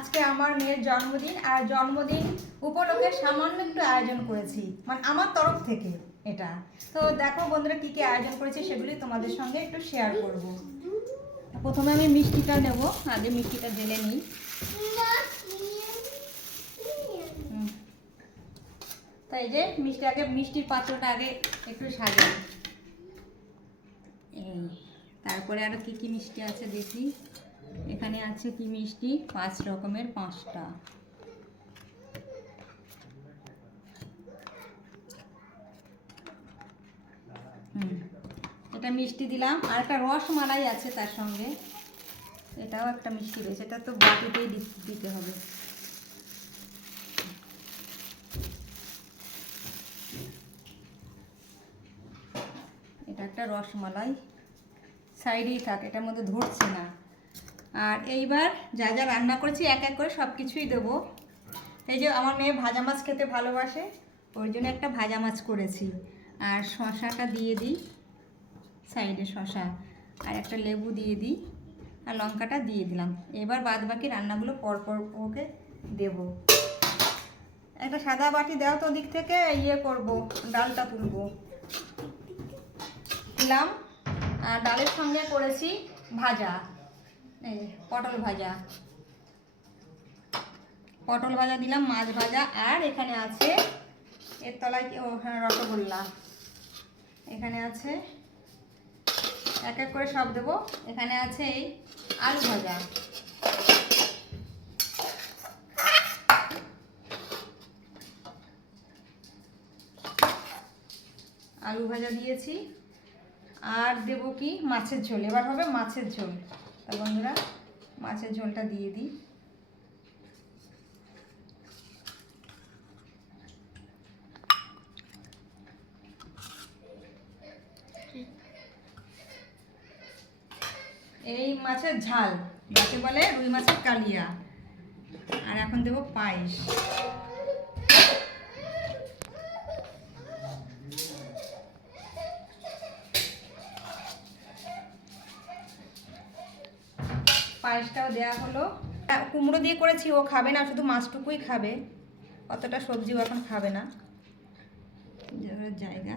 আজকে আমার মেয়ের জন্মদিন, আর জন্মদিন উপলক্ষে সামান্য একটু আয়োজন করেছি, মানে আমার তরফ থেকে এটা। তো দেখো বন্ধুরা কি কি আয়োজন করেছি সেগুলি তোমাদের সঙ্গে একটু শেয়ার করব। প্রথমে আমি মিষ্টিটা নেব, আগে মিষ্টিটা ঢেলে নিই। তাই যে মিষ্টির পাত্রটা আগে একটু সাজাই। এই তারপরে আরো কি কি মিষ্টি আছে দেখি। এখানে আছে কি মিষ্টি, 5 রকমের 5টা। এটা মিষ্টি দিলাম, আর একটা রসমালাই আছে তার সঙ্গে, এটাও একটা মিষ্টি রয়েছে। এটা তো বাটিতেই দিতে হবে। এটা একটা রসমালাই, সাইডেই থাক, এটার মধ্যে ধরছে না। আর এইবার যা যা রান্না করেছি এক এক করে সব কিছুই দেবো। এই যে আমার মেয়ে ভাজা মাছ খেতে ভালোবাসে, ওই জন্য একটা ভাজা মাছ করেছি। আর শশাটা দিয়ে দিই সাইডে, শশা আর একটা লেবু দিয়ে দিই, আর লঙ্কাটা দিয়ে দিলাম। এবার বাদ বাকি রান্নাগুলো পরপর ওকে দেব। একটা সাদা বাটি দাও তো দিক থেকে, ইয়ে করব, ডালটা তুলবো। দিলাম, আর ডালের সঙ্গে করেছি ভাজা, এই পটল ভাজা। পটল ভাজা দিলাম, মাছ ভাজা, আর এখানে আছে এর তলায় রসগোল্লা। এখানে আছে, এক এক করে সব দেবো। এখানে আছে এই আলু ভাজা, আলু ভাজা দিয়েছি। আর দেবো কি, মাছের ঝোল। এবার হবে মাছের ঝোল। তা বন্ধুরা মাছের ঝোলটা দিয়ে দিই। এই মাছের ঝাল, যাকে বলে রুই মাছের কালিয়া। আর এখন দেবো পায়েস। পায়েসটাও দেওয়া হলো। কুমড়ো দিয়ে করেছি, ও খাবে না, শুধু মাছটুকুই খাবে, অতটা সবজিও এখন খাবে না। জায়গা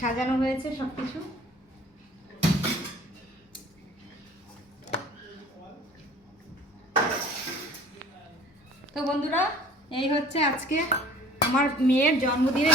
সাজানো হয়েছে সব কিছু। তো বন্ধুরা এই হচ্ছে আজকে আমার মেয়ের জন্মদিনে